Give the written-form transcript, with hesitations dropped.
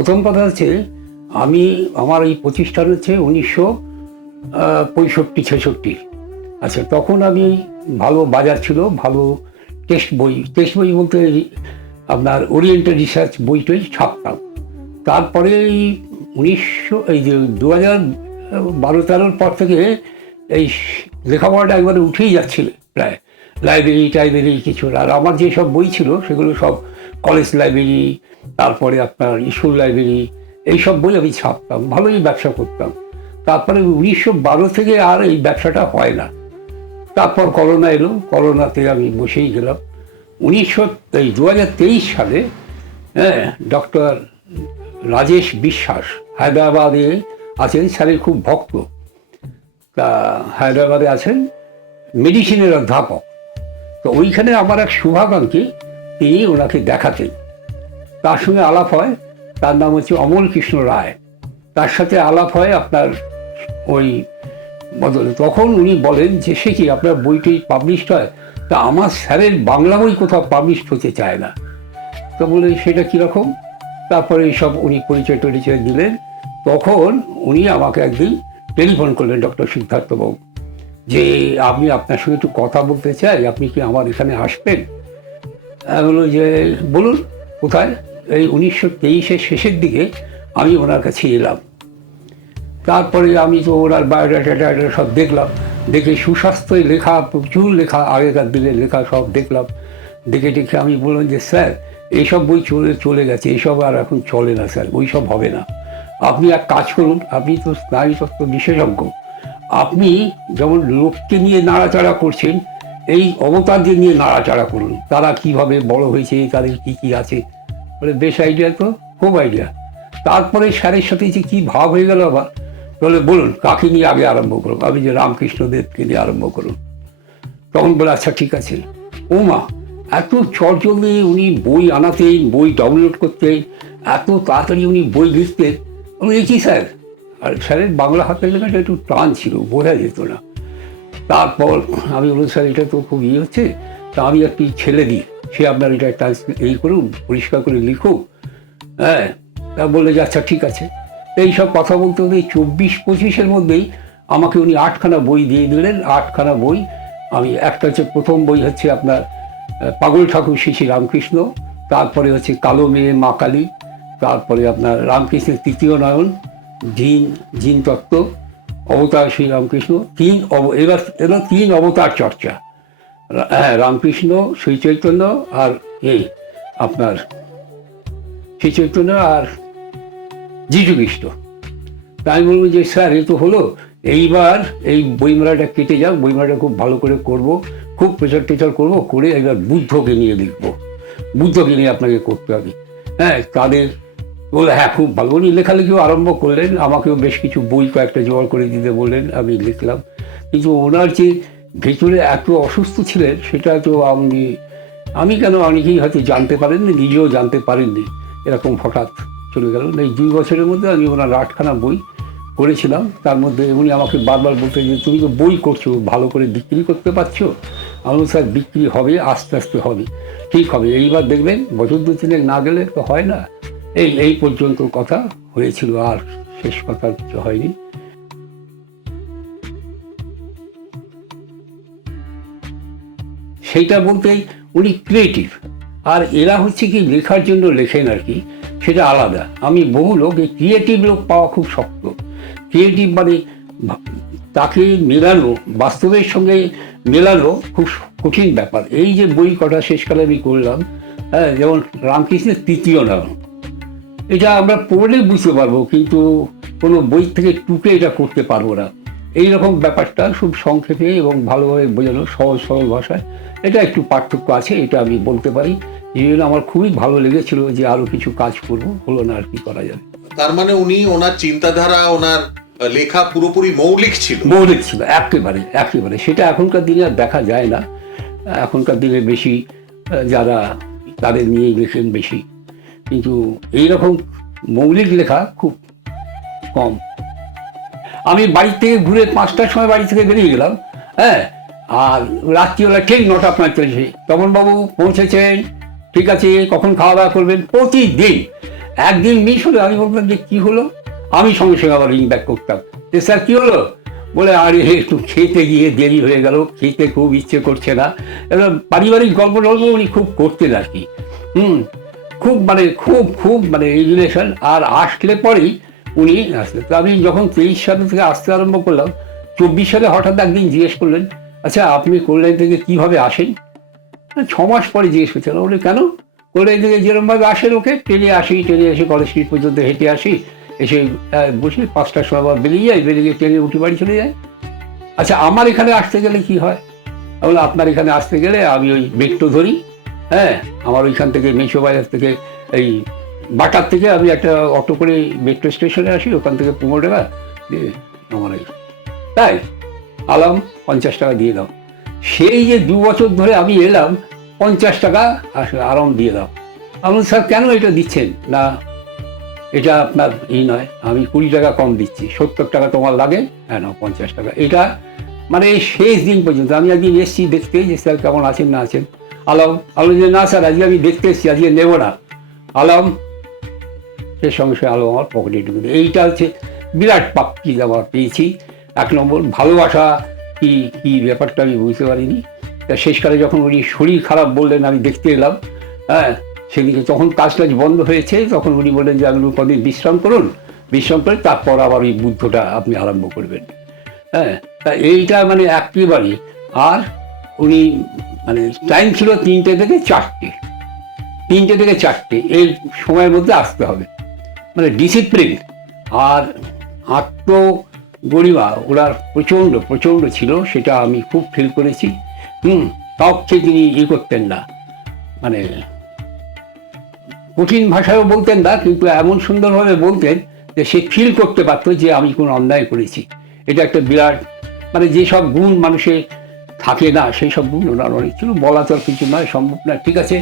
প্রথম কথা হচ্ছে আমার এই প্রতিষ্ঠান হচ্ছে 1965-66। আচ্ছা, তখন আমি ভালো বাজার ছিল, ভালো টেক্সট বই বলতে আপনার ওরিয়েন্টাল রিসার্চ বইটই ছাপতাম। তারপরে এই যে 2012-13 পর থেকে এই লেখাপড়াটা একবারে উঠেই যাচ্ছিল প্রায়। লাইব্রেরি কিছু, আর আমার যেসব বই ছিল সেগুলো সব কলেজ লাইব্রেরি, তারপরে আপনার স্কুল লাইব্রেরি, এইসব বই আমি ছাপতাম, ভালোই ব্যবসা করতাম। তারপরে 1912 থেকে আর এই ব্যবসাটা হয় না। তারপর করোনা এলো, করোনাতে আমি বসেই গেলাম। 2023 সালে ডক্টর রাজেশ বিশ্বাস হায়দ্রাবাদে আছেন, স্যারের খুব ভক্ত। তা হায়দ্রাবাদে আছেন, মেডিসিনের অধ্যাপক। তো ওইখানে আমার এক শুভাকাঙ্ক্ষী, তিনি ওনাকে দেখাতেন। তার সঙ্গে আলাপ হয়, তার নাম হচ্ছে অমল কৃষ্ণ রায়। তার সাথে আলাপ হয় আপনার ওই বদলে। তখন উনি বলেন যে সে কি আপনার বইটি পাবলিশড হয়? তা আমার স্যারের বাংলা বই কোথাও পাবলিশড হতে চায় না। তো বলে সেটা কীরকম? তারপরে এইসব উনি পরিচয় দিলেন। তখন উনি আমাকে একদিন টেলিফোন করলেন, ডক্টর সিদ্ধার্থবাবু, যে আমি আপনার সঙ্গে একটু কথা বলতে চাই, আপনি কি আমার এখানে আসবেন? বললো যে বলুন কোথায়? এই 1923-এর শেষের দিকে আমি ওনার কাছে এলাম। তারপরে আমি তো ওনার বায়োডাটা সব দেখলাম, দেখে সুস্বাস্থ্যের লেখা, প্রচুর লেখা, আগেকার দিনের লেখা সব দেখলাম। দেখে আমি বললাম যে স্যার, এইসব বই চলে গেছে, এইসব আর এখন চলে না স্যার, ওই সব হবে না। আপনি এক কাজ করুন, আপনি তো স্নায়ুতত্ত্ব বিশেষজ্ঞ, আপনি যেমন লোককে নিয়ে নাড়াচাড়া করছেন, এই অবতারদের নিয়ে নাড়াচাড়া করুন, তারা কিভাবে বড় হয়েছে, তাদের কি আছে। বলে বেশ আইডিয়া, তো খুব আইডিয়া। তারপরে স্যারের সাথে যে কী ভাব হয়ে গেল আবার, বলে বলুন কাকে নিয়ে আগে আরম্ভ করুন? আমি যে রামকৃষ্ণদেবকে নিয়ে আরম্ভ করুন। তখন বলে আচ্ছা ঠিক আছে। ও মা, এত চটজলদি উনি বই আনাতেন, বই ডাউনলোড করতেন, এত তাড়াতাড়ি উনি বই লিখতেন। আমি দেখি স্যার, আর স্যারের বাংলা হাতের লেখাটা একটু টান ছিল, বোঝা যেত না। তারপর আমি বললাম স্যার, এটা তো খুব হচ্ছে, তা আমি একটি ছেলে দিই, সে আপনার এটা এই করুন, পরিষ্কার করে লিখুক। হ্যাঁ, তা বললে যে আচ্ছা ঠিক আছে। এইসব কথা বলতে বলতে 24-25-এর মধ্যেই আমাকে উনি 8খানা বই দিয়ে দিলেন। 8খানা বই আমি, একটা হচ্ছে প্রথম বই হচ্ছে আপনার পাগল ঠাকুর শ্রী রামকৃষ্ণ, তারপরে হচ্ছে কালো মেয়ে মা কালী, তারপরে আপনার রামকৃষ্ণের তৃতীয় নয়ন, জিন তত্ত্ব, অবতার শ্রী রামকৃষ্ণ, এবার 3 অবতার চর্চা। হ্যাঁ, রামকৃষ্ণ, শ্রী চৈতন্য আর আপনার শ্রী চৈতন্য আর যীশুখ্রিস্ট। তাই আমি বলবো যে স্যার, এ তো হলো, এইবার এই বইমেলাটা কেটে যাক, বইমেলাটা খুব ভালো করে করব, খুব প্রচার করবো, করে এবার বুদ্ধকে নিয়ে লিখবো, বুদ্ধকে নিয়ে আপনাকে করতে হবে। হ্যাঁ, তাদের বলে হ্যাঁ খুব ভালো। উনি লেখালেখিও আরম্ভ করলেন, আমাকেও বেশ কিছু বই কয়েকটা জোগাড় করে দিতে বললেন, আমি লিখলাম। কিন্তু ওনার যে ভেতরে এত অসুস্থ ছিলেন, সেটা তো আমি কেন, অনেকেই হয়তো জানতে পারেননি, নিজেও জানতে পারেননি, এরকম হঠাৎ চলে গেল। এই 2 বছরের মধ্যে আমি ওনার 8খানা বই করেছিলাম। তার মধ্যে উনি আমাকে বারবার বলতে যে তুমি তো বই করছো, ভালো করে বিক্রি করতে পারছো। আমি স্যার, বিক্রি হবে, আস্তে আস্তে হবে, ঠিক হবে, এইবার দেখবেন বছর 2-3 না গেলে তো হয় না। এই পর্যন্ত কথা হয়েছিল, আর শেষ কথা কিছু হয়নি। সেইটা বলতেই উনি ক্রিয়েটিভ, আর এরা হচ্ছে কি লেখার জন্য লেখেন আর কি, সেটা আলাদা। আমি বহু লোক, এই ক্রিয়েটিভ লোক পাওয়া খুব শক্ত। ক্রিয়েটিভ মানে তাকে মেলানো, বাস্তবের সঙ্গে মেলানো খুব কঠিন ব্যাপার। এই যে বই কটা শেষকালে আমি করলাম, হ্যাঁ, যেমন রামকৃষ্ণের তৃতীয় নয়ন, এটা আমরা পড়লে বুঝতে পারবো, কিন্তু কোনো বই থেকে টুকে এটা করতে পারবো না। এইরকম ব্যাপারটা খুব সংক্ষেপে এবং ভালোভাবে বোঝানো, সহজ সরল ভাষায়, এটা একটু পার্থক্য আছে, এটা আমি বলতে পারি। এই জন্য আমার খুবই ভালো লেগেছিল যে আরও কিছু কাজ করব, হলো না, আর কি করা যাবে। তার মানে উনি, ওনার চিন্তাধারা, ওনার লেখা পুরোপুরি মৌলিক ছিল। একেবারে সেটা এখনকার দিনে আর দেখা যায় না। এখনকার দিনে বেশি যারা তাদের নিয়েই লেখেন বেশি, কিন্তু এইরকম মৌলিক লেখা খুব কম। আমি বাড়ি থেকে ঘুরে 5টার সময় বাড়ি থেকে বেরিয়ে গেলাম, হ্যাঁ, আর রাত্রিবেলা ঠিক 9:45 তপন বাবু পৌঁছেছেন, ঠিক আছে, কখন খাওয়া দাওয়া করবেন। প্রতিদিন একদিন মিস হলে আমি বলতাম যে কি হলো, আমি সঙ্গে সঙ্গে আবার রিং ব্যাক করতাম যে স্যার কি হলো, বলে আরে একটু খেতে গিয়ে দেরি হয়ে গেল, খেতে খুব ইচ্ছে করছে না। এবার পারিবারিক গল্প টল্প উনি খুব করতেন আর কি। খুব মানে খুব মানে এই রিলেশন। আর আসলে পরেই উনি আসতেন। তো আমি যখন 23 সাল থেকে আসতে আরম্ভ করলাম, 24 সালে হঠাৎ একদিন জিজ্ঞেস করলেন, আচ্ছা আপনি কল্যাণ থেকে কীভাবে আসেন? 6 মাস পরে জিজ্ঞেস করছিল, বলে কেন? কল্যাণ থেকে যেরকমভাবে আসে লোকে, ট্রেনে আসি, ট্রেনে এসে কলেজ স্ট্রিট পর্যন্ত হেঁটে আসি, এসে বসে 5টার সময় আবার বেরিয়ে যাই, বেরিয়ে গিয়ে ট্রেনে উঠে বাড়ি চলে যাই। আচ্ছা আমার এখানে আসতে গেলে কি হয়? বলে আপনার এখানে আসতে গেলে আমি ওই মেট্রো ধরি, হ্যাঁ, আমার ওইখান থেকে মেছো বাজার থেকে এই বাটার থেকে আমি একটা অটো করে মেট্রো স্টেশনে আসি, ওখান থেকে 15 টাকা দিয়ে আমার তাই আলাম 50 টাকা দিয়ে দাও। সেই যে 2 বছর ধরে আমি এলাম, 50 টাকা আসলে আরাম দিয়ে দাও। আমি স্যার কেন এটা দিচ্ছেন? না এটা আপনার নয়, আমি 20 টাকা কম দিচ্ছি, 70 টাকা তোমার লাগে, হ্যাঁ না 50 টাকা। এটা মানে শেষ দিন পর্যন্ত। আমি একদিন এসেছি দেখতে যে স্যার কেমন আছেন না আছেন, আলাম যে না স্যার আজকে আমি দেখতে এসেছি, আজকে নেবো না। আলাম সে সঙ্গে সঙ্গে আলো আমার পকেটে ঢুকে দেয়। এইটা হচ্ছে বিরাট প্রাপ্তি আমার পেয়েছি। 1 নম্বর ভালোবাসা কি কি ব্যাপারটা আমি বুঝতে পারিনি। তা শেষকালে যখন উনি শরীর খারাপ বললেন, আমি দেখতে এলাম, হ্যাঁ, সেদিকে তখন কাজ বন্ধ হয়েছে, তখন উনি বললেন যে আপনি কদিন বিশ্রাম করুন, বিশ্রাম করে তারপর আবার ওই বুদ্ধটা আপনি আরম্ভ করবেন। হ্যাঁ, তা এইটা মানে একেবারে। আর উনি মানে টাইম ছিল 3টে থেকে 4টে, 3টে থেকে 4টে এই সময়ের মধ্যে আসতে হবে, মানে ডিসিপ্লিন আর আত্মগরিমা ওনার প্রচণ্ড প্রচণ্ড ছিল, সেটা আমি খুব ফিল করেছি। কাউকে তিনি করতেন না, মানে কঠিন ভাষায়ও বলতেন না, কিন্তু এমন সুন্দরভাবে বলতেন যে সে ফিল করতে পারতো যে আমি কোনো অন্যায় করেছি। এটা একটা বিরাট মানে যেসব গুণ মানুষের থাকে না, সেই সব গুণ ওনার অনেক ছিল। বলা তো আর কিছু নয়, সম্ভব না। ঠিক আছে।